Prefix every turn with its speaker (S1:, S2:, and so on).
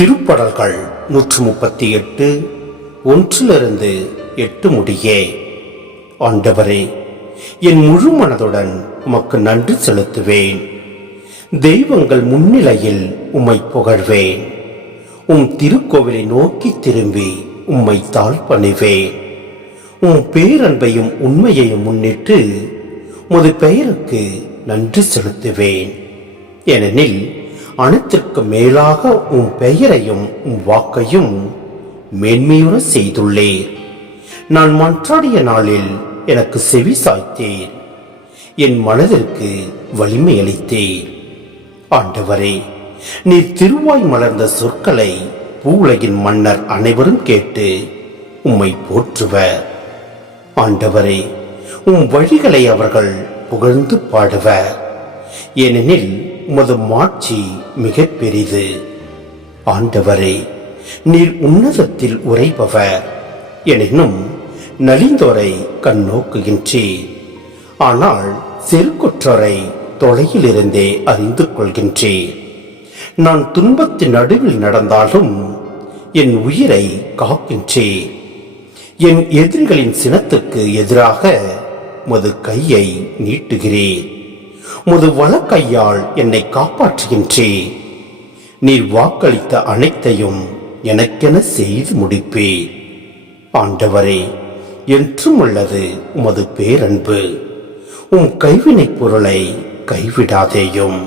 S1: திருப்படல்கள் நூற்று முப்பத்தி எட்டு ஒன்றிலிருந்து எட்டு முடியே. ஆண்டவரே என் முழு மனதுடன் உமக்கு நன்றி செலுத்துவேன். தெய்வங்கள் முன்னிலையில் உம்மை புகழ்வேன். உம் திருக்கோவிலை நோக்கி திரும்பி உம்மை தாழ்பணிவேன். உம் பேரன்பையும் உண்மையையும் முன்னிட்டு உமது பெயருக்கு நன்றி செலுத்துவேன். ஏனெனில் அனைத்திற்கு மேலாக உம் பெயரையும் உம் வாக்கையும் மேன்மையுற செய்துள்ளேர். நான் மன்றாடிய நாளில் எனக்கு செவி சாய்த்தேன் என் மனதிற்கு வலிமை அளித்தேன் ஆண்டவரே நீர் திருவாய் மலர்ந்த சொற்களை பூவுலகின் மன்னர் அனைவரும் கேட்டு உம்மை போற்றுவர். ஆண்டவரே உம் வழிகளை அவர்கள் புகழ்ந்து பாடுவர். ஏனெனில் உமது மாட்சி மிக பெரிது. ஆண்டவரே நீர் உன்னதத்தில் உரைபவர் எனினும் நலிந்தோரை கண்ணோக்குகின்றீர். ஆனால் செருக்குற்றோரை தொலையிலிருந்தே அறிந்து கொள்கின்றீர். நான் துன்பத்தின் நடுவில் நடந்தாலும் என் உயிரை காக்கின்றேன் என் எதிரிகளின் சினத்துக்கு எதிராக மது கையை நீட்டுகிறேன் முது வழக்கையால் என்னை காப்பாற்றுகின்றே. நீர் வாக்களித்த அனைத்தையும் எனக்கென செய்து முடிப்பே. ஆண்டவரே என்றும் உள்ளது உமது பேரன்பு. உம் கைவினைப் பொருளை கைவிடாதேயும்.